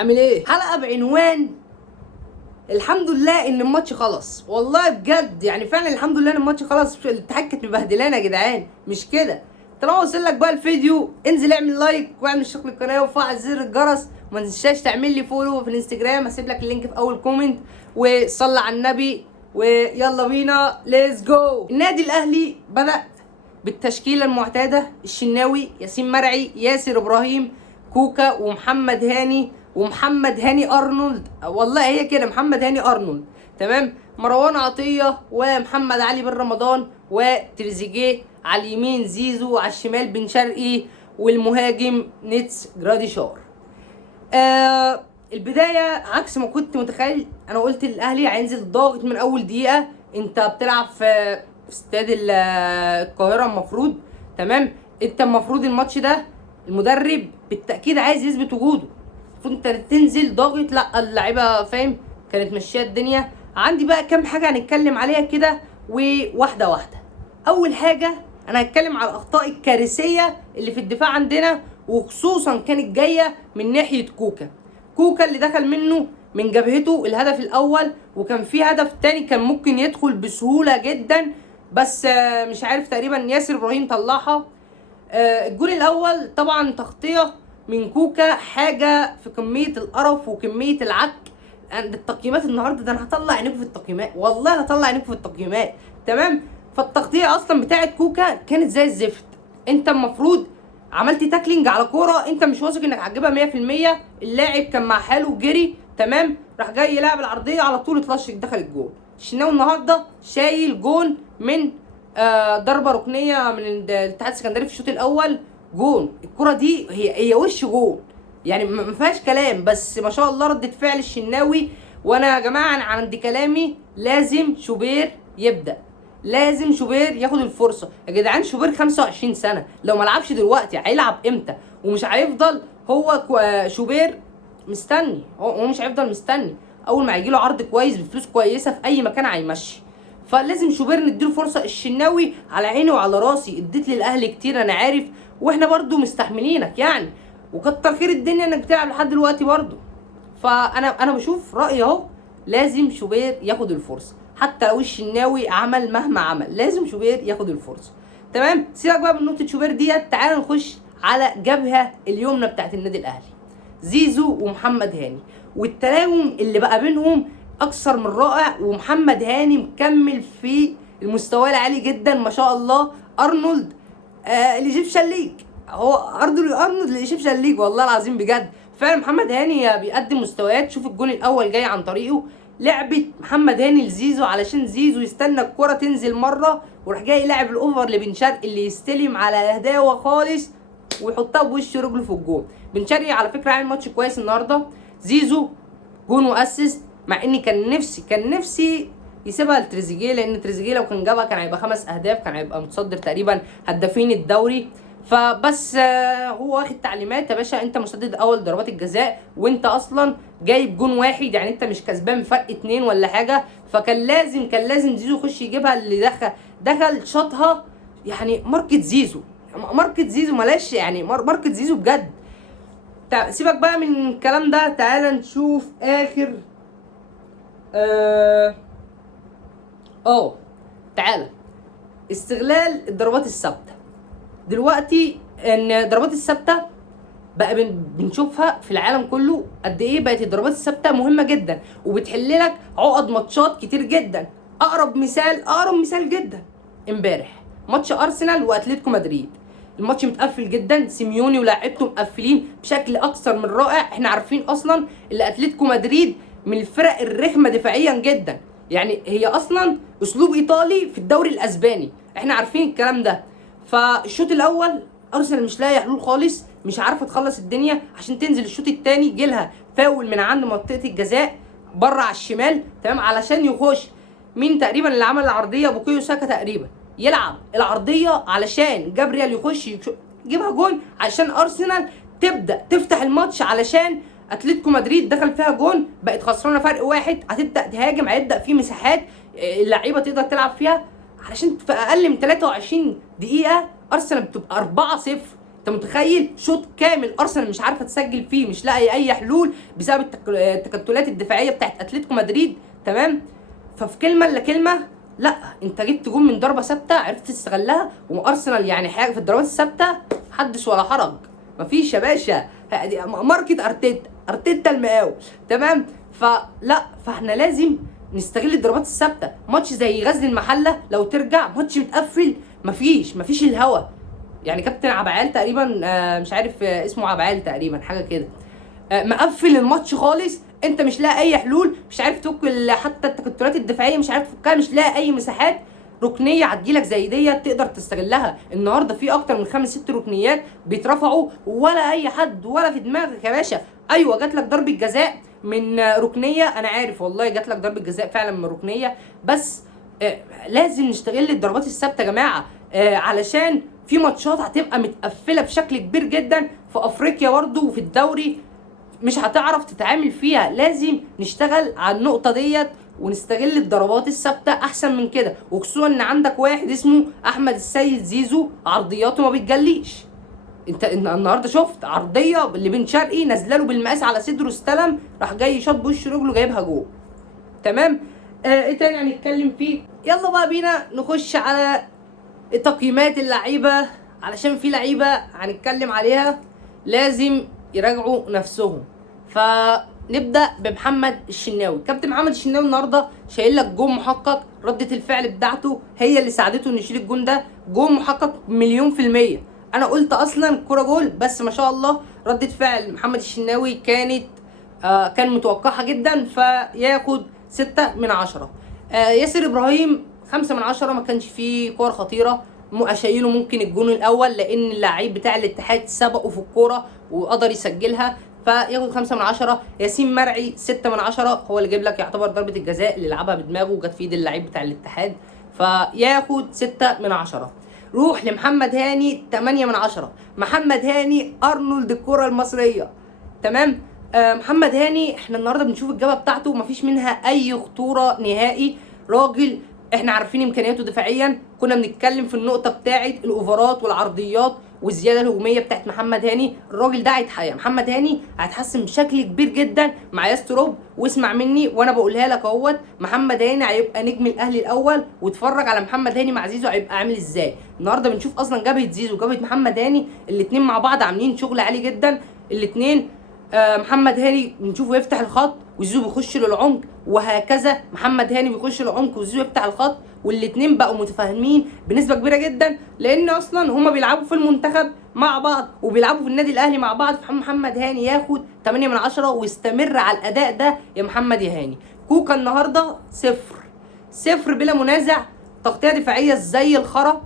عامل ايه؟ حلقة بعنوان الحمد لله ان الماتش خلص. والله بجد يعني فعلا الحمد لله ان الماتش خلص. الاتحاد كانت مبهدلانا يا جدعان، مش كده؟ طالما وصل لك بقى الفيديو انزل اعمل لايك واعمل اشتراك للقناه وفعل زر الجرس، وما تنساش تعمل لي فولو في الانستجرام، هسيب لك اللينك في اول كومنت. وصلي على النبي ويلا بينا ليتس جو. النادي الاهلي بدأ بالتشكيله المعتاده: الشناوي، ياسين مرعي، ياسر ابراهيم، كوكا، ومحمد هاني ارنولد. والله هي كده محمد هاني ارنولد، تمام. مروان عطيه ومحمد علي بن رمضان وتريزيجيه على اليمين، زيزو على الشمال بن شرقي، والمهاجم نيتس جراديشار. البدايه عكس ما كنت متخيل. انا قلت الاهلي هينزل ضاغط من اول دقيقه. انت بتلعب في استاد القاهره المفروض، تمام. انت المفروض الماتش ده المدرب بالتاكيد عايز يثبت وجوده، المفروض انت تنزل ضاغط. لا اللعيبه فاهم كانت ماشيه الدنيا. عندي بقى كام حاجه هنتكلم عليها كده وواحده واحده. اول حاجه انا هتكلم على الاخطاء الكارثيه اللي في الدفاع عندنا، وخصوصا كانت جايه من ناحيه كوكا اللي دخل منه من جبهته الهدف الاول، وكان في هدف تاني كان ممكن يدخل بسهوله جدا، بس مش عارف تقريبا ياسر ابراهيم طلعها. الجول الاول طبعا تغطيه من كوكا، حاجه في كميه القرف وكميه العك. عند التقييمات النهارده ده انا هطلع عينيكم في التقييمات، والله هطلع عينيكم في التقييمات، تمام. فالتغطيه اصلا بتاعت كوكا كانت زي الزفت. انت المفروض عملت تاكلينج على كوره انت مش واثق انك هتجيبها 100%. اللاعب كان مع حاله وجري، تمام، راح جاي يلعب العرضيه على طول اتلشك دخل الجول. الشناوي النهارده شايل جون من ضربه ركنيه من الاتحاد السكندري في الشوط الاول. جون الكره دي هي وش جون، يعني ما فيهاش كلام. بس ما شاء الله ردة فعل الشناوي. وانا يا جماعه عندي كلامي لازم شوبير يبدا، لازم شوبير ياخد الفرصه. يا جدعان شوبير 25 سنه، لو ما لعبش دلوقتي هيلعب امتى؟ ومش هيفضل هو شوبير مستني، هو مش هيفضل مستني. اول ما هيجي له عرض كويس بفلوس كويسه في اي مكان هيمشي. فلازم شوبير نديله فرصه. الشناوي على عيني وعلى راسي، اديت للاهلي كتير انا عارف، واحنا برضو مستحملينك يعني، وكتر خير الدنيا انك بتلعب لحد دلوقتي برضو. فانا بشوف رايي اهو، لازم شوبير ياخد الفرصه. حتى لو الشناوي عمل مهما عمل لازم شوبير ياخد الفرصه، تمام. سيبك بقى من نقطه شوبير ديت، تعال نخش على جبهه اليمنى بتاعت النادي الاهلي: زيزو ومحمد هاني. والتلاوم اللي بقى بينهم اكثر من رائع، ومحمد هاني مكمل في المستوى العالي جدا ما شاء الله. ارنولد الايجيبشن ليج، هو ارنولد الايجيبشن ليج، والله العظيم بجد فعلا محمد هاني بيقدم مستويات. شوف الجون الاول جاي عن طريقه، لعبه محمد هاني لزيزو علشان زيزو يستنى الكره تنزل مره وراح جاي لاعب الاوفر لبن شرقي اللي يستلم على هداوه خالص ويحطها بوش رجله في الجون. بن شرقي على فكره عامل ماتش كويس النهارده. زيزو جون واسيست، مع اني كان نفسي يسيبها لتريزيجيه، لان تريزيجيه لو كان جابها كان هيبقى 5 اهداف، كان هيبقى متصدر تقريبا هدافين الدوري. فبس هو واخد تعليمات يا باشا، انت مسدد اول ضربات الجزاء وانت اصلا جايب جون واحد، يعني انت مش كسبان فرق 2 ولا حاجه. فكان لازم زيزو يخش يجيبها. اللي دخل شاطها، يعني ماركة زيزو ملاش، يعني ماركة زيزو بجد. سيبك بقى من الكلام ده، تعال نشوف اخر تعالى استغلال الضربات الثابته. دلوقتي ان الضربات الثابته بقى بنشوفها في العالم كله قد ايه بقت الضربات الثابته مهمه جدا، وبتحل لك عقد ماتشات كتير جدا. اقرب مثال جدا امبارح ماتش ارسنال واتلتيكو مدريد. الماتش متقفل جدا، سيميوني ولاعيبته مقفلين بشكل اكثر من رائع. احنا عارفين اصلا ان اتلتيكو مدريد من الفرق الرخمه دفاعيا جدا، يعني هي اصلا اسلوب ايطالي في الدوري الاسباني، احنا عارفين الكلام ده. فالشوط الاول ارسنال مش لاقي حلول خالص، مش عارفه تخلص الدنيا عشان تنزل الشوط الثاني. جيلها فاول من عند منطقه الجزاء بره على الشمال، تمام، علشان يخش مين تقريبا اللي عمل العرضيه؟ بوكيو ساكا تقريبا، يلعب العرضيه علشان جابريال يخش يجيبها جون، عشان ارسنال تبدا تفتح الماتش، علشان اتلتيكو مدريد دخل فيها جون بقت خسرانه فرق 1، هتبدا تهاجم، هيبدا في مساحات اللعيبه تقدر تلعب فيها، علشان في اقل من 23 دقيقه ارسنال بتبقى 4-0. انت متخيل شوط كامل ارسنال مش عارفه تسجل فيه، مش لاقي اي حلول بسبب التكتلات الدفاعيه بتاعت اتلتيكو مدريد. تمام. ففي كلمه الا كلمه، لا انت جبت جون من ضربه ثابته عرفت تستغلها، وارسنال يعني حاجه في الضربات الثابته حدث ولا حرج، مفيش يا باشا. ماركت ارتيتا المقاول. تمام. فاحنا لازم نستغل الضربات الثابته. ماتش زي غزل المحله لو ترجع ماتش متقفل، مفيش الهوا. يعني كابتن عبعال تقريبا، مش عارف اسمه عبعال تقريبا حاجه كده، مقفل الماتش خالص. انت مش لاقي اي حلول، مش عارف تفك حتى التكتلات الدفاعيه، مش عارف تفكها، مش لاقي اي مساحات. ركنيه هتجيلك زي ديت تقدر تستغلها. النهارده في اكتر من 5-6 ركنيات بيترفعوا ولا اي حد ولا في دماغك يا باشا. ايوه جات لك ضربه جزاء من ركنيه، انا عارف والله جات لك ضربه جزاء فعلا من ركنيه، بس لازم نستغل الضربات الثابته يا جماعه، علشان في ماتشات هتبقى متقفله بشكل كبير جدا في افريقيا برده وفي الدوري، مش هتعرف تتعامل فيها. لازم نشتغل على النقطه ديت ونستغل الضربات الثابته احسن من كده، وخصوصا ان عندك واحد اسمه احمد السيد زيزو عرضياته ما بتجليش. انت النهارده شفت عرضيه اللي بن شرقي نازله له بالمقاس على صدره، استلم راح جاي شاط بوش رجله جايبها جوه. تمام. ايه تاني هنتكلم فيه؟ يلا بقى بينا نخش على تقييمات اللعيبه، علشان في لعيبه هنتكلم عليها لازم يراجعوا نفسهم. فنبدا بمحمد الشناوي. كابتن محمد الشناوي النهارده شايل لك جون محقق، رده الفعل بتاعته هي اللي ساعدته انه يشيل الجون ده، جون محقق 100%. انا قلت اصلا كوره جول، بس ما شاء الله رده فعل محمد الشناوي كانت كان متوقعها جدا، فياخد 6/10. ياسر ابراهيم 5/10، ما كانش فيه كور خطيره، اشيله ممكن الجون الاول لان اللعيب بتاع الاتحاد سبقه في الكوره وقدر يسجلها، فياخد 5/10. ياسين مرعي 6/10، هو اللي جايب لك يعتبر ضربه الجزاء اللي لعبها بدماغه وجت في ايد اللعيب بتاع الاتحاد، فياخد 6/10. روح لمحمد هاني 8/10. محمد هاني ارنولد الكره المصريه. تمام. محمد هاني احنا النهارده بنشوف الجبهه بتاعته مفيش منها اي خطوره نهائي. راجل احنا عارفين امكانياته دفاعيا، كنا بنتكلم في النقطه بتاعه الاوفرات والعرضيات والزياده الهجوميه بتاعت محمد هاني. الراجل ده محمد هاني هيتحسن بشكل كبير جدا مع ياستروب. واسمع مني وانا بقولها لك اهوت، محمد هاني هيبقى نجم الاهلي الاول، واتفرج على محمد هاني مع زيزو هيبقى عامل ازاي. النهارده بنشوف اصلا جبهه زيزو وجبهه محمد هاني الاثنين مع بعض عاملين شغل عالي جدا. الاثنين محمد هاني بنشوفه يفتح الخط وزيزو بيخش للعمق، وهكذا محمد هاني بيخش للعمق وزيزو يفتح الخط، والاثنين بقوا متفاهمين بنسبه كبيره جدا، لان اصلا هما بيلعبوا في المنتخب مع بعض وبيلعبوا في النادي الاهلي مع بعض. فمحمد هاني ياخد 8/10 ويستمر على الاداء ده يا محمد يا هاني. كوكا النهارده 0 بلا منازع، تغطيه دفاعيه زي الخرا،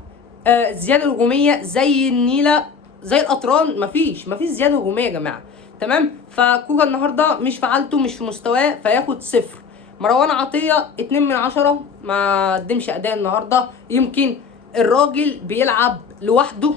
زياده هجوميه زي النيله زي القطران، مفيش زياده هجوميه يا جماعه. تمام. فكوكا النهارده مش في حالته مش في مستواه فياخد 0. مروان عطيه 2/10، ما قدمش اداء النهارده، يمكن الراجل بيلعب لوحده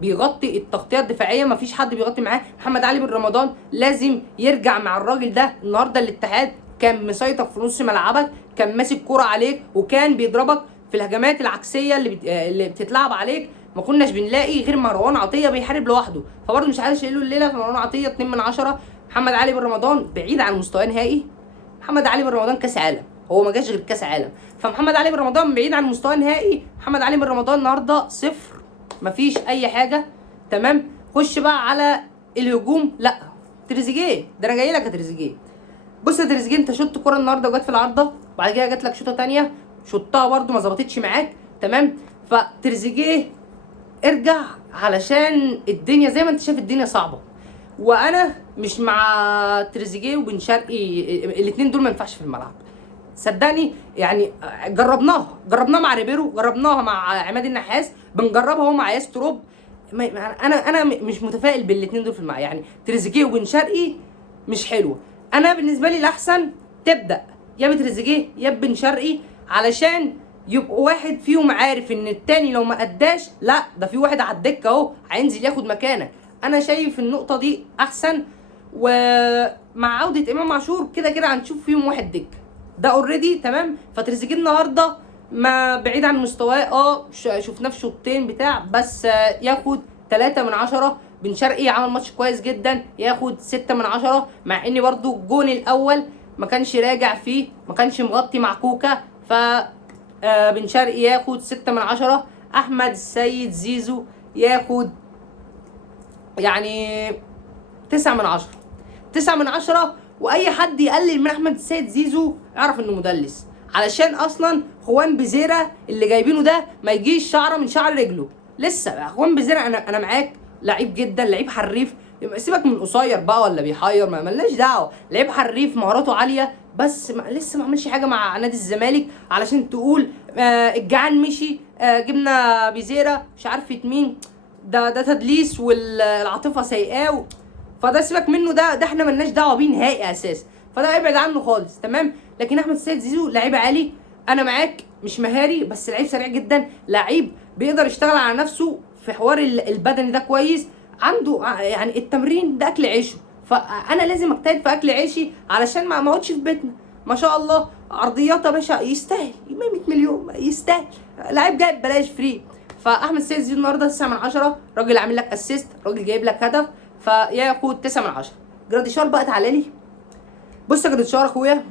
بيغطي التغطيه الدفاعيه، مفيش حد بيغطي معاه. محمد علي بن رمضان لازم يرجع مع الراجل ده. النهارده الاتحاد كان مسيطر في نص ملعبك، كان ماسك كرة عليك وكان بيضربك في الهجمات العكسيه اللي بتتلعب عليك. ما كناش بنلاقي غير مروان عطيه بيحارب لوحده، فبرضه مش عايز اشيله الليله. فمروان عطيه 2/10. محمد علي بن رمضان بعيد عن مستواه نهائي. محمد علي بن رمضان كاس عالم، هو ما جاش غير كاس عالم، فمحمد علي بن رمضان بعيد عن مستواه نهائي. محمد علي بن رمضان النهارده 0، مفيش اي حاجه. تمام. خش بقى على الهجوم. لا تريزيجيه، ده انا جاي لك يا تريزيجيه. بص يا تريزيجيه، انت شوت كوره النهارده وجت في العارضه، وبعد كده جات لك شوطه ثانيه شوطها برده ما ظبطتش معاك. تمام. فتريزيجيه ارجع، علشان الدنيا زي ما انت شايف الدنيا صعبه، وانا مش مع تريزيجيه وبن شرقي، الاثنين دول ما ينفعش في الملعب صدقني. يعني جربناها مع ريبيرو، جربناها مع عماد النحاس، بنجربها اهو مع ياستروب. انا مش متفائل بالاثنين دول في الملعب. يعني تريزيجيه وبن شرقي مش حلوه. انا بالنسبه لي الاحسن تبدا يا بتريزيجيه يا بن شرقي، علشان يبقوا واحد فيهم عارف ان التاني لو ما اداش لا ده في واحد على الدكه اهو هينزل ياخد مكانك. انا شايف النقطه دي احسن. ومع عوده امام عاشور كده كده هنشوف فيهم واحد دكه، ده اوريدي. تمام. فتريزيجيه النهارده ما بعيد عن مستواه، شفناه في شوطين بتاع، بس ياخد 3/10. بن شرقي عمل ماتش كويس جدا ياخد 6/10، مع ان برضو الجون الاول ما كانش راجع فيه، ما كانش مغطي مع كوكا، ف بن شرقي ياخد 6/10. احمد السيد زيزو ياخد يعني 9/10. 9/10. واي حد يقلل من احمد السيد زيزو اعرف انه مدلس، علشان اصلا خوان بيزيرا اللي جايبينه ده ما يجيش شعره من شعر رجله. لسه خوان بيزيرا انا معاك، لعيب جدا، لعيب حريف، سيبك من قصير بقى ولا بيحير، ما ملناش دعوه، لعيب حريف مهاراته عاليه، بس لسه ما عملش حاجه مع نادي الزمالك علشان تقول الجعان مشي جبنا بيزيرا مش عارفه مين، ده تدليس والعاطفه سيئاه. فده سيبك منه، ده احنا ملناش دعوه بيه نهائي اساسا، فده ابعد عنه خالص. تمام. لكن احمد السيد زيزو لعيب عالي، انا معاك مش مهاري بس لعيب سريع جدا، لعيب بيقدر يشتغل على نفسه في حوار البدني ده كويس، عنده يعني التمرين ده اكل عيشه، فانا لازم اجتهد في اكل عيشي علشان ما اقعدش في بيتنا. ما شاء الله عرضيات يا باشا، يستاهل 100 مليون، يستاهل، لعيب جاي ببلاش فري. فاحمد السيد زيزو النهارده 9/10، راجل عامل لك اسيست، راجل جايب لك هدف، فياخد 9/10. جراديشار بقى تعالى لي. بص يا جراديشار اخويا،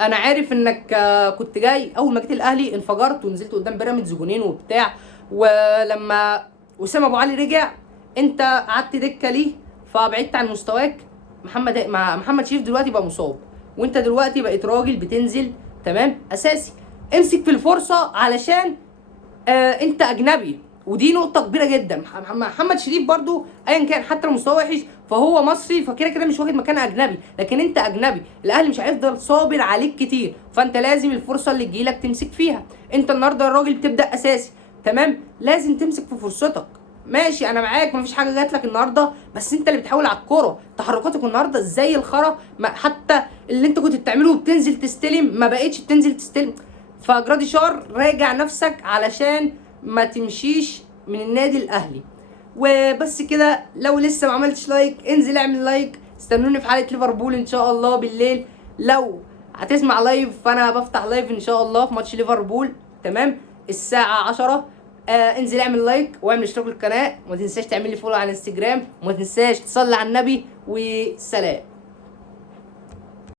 انا عارف انك كنت جاي اول ما جيت الاهلي انفجرت ونزلت قدام بيراميدز جونين وبتاع، ولما وسام ابو علي رجع انت قعدت دكه ليه فبعدت عن مستواك. محمد شريف دلوقتي بقى مصاب، وانت دلوقتي بقيت راجل بتنزل تمام اساسي، امسك في الفرصه علشان انت اجنبي، ودي نقطه كبيره جدا. محمد شريف برضو ايا كان حتى لو مستواه وحش فهو مصري، فكده كده مش واخد مكان اجنبي، لكن انت اجنبي، الاهلي مش هيفضل صابر عليك كتير، فانت لازم الفرصه اللي تجيلك تمسك فيها. انت النهارده الراجل بتبدا اساسي تمام، لازم تمسك في فرصتك. ماشي انا معاك، مفيش حاجه جات لك النهارده، بس انت اللي بتحاول على الكوره، تحركاتك النهارده زي الخرا، حتى اللي انت كنت بتعمله بتنزل تستلم ما بقتش بتنزل تستلم. فجراديشار راجع نفسك علشان ما تمشيش من النادي الاهلي. وبس كده، لو لسه ما عملتش لايك انزل اعمل لايك، استنوني في حلقه ليفربول ان شاء الله بالليل. لو هتسمع لايف فانا بفتح لايف ان شاء الله في ماتش ليفربول تمام الساعه 10. انزل اعمل لايك واعمل اشتراك للقناه، وما تنساش تعمل لي فولو على الانستجرام، وما تنساش تصلي على النبي، وسلام.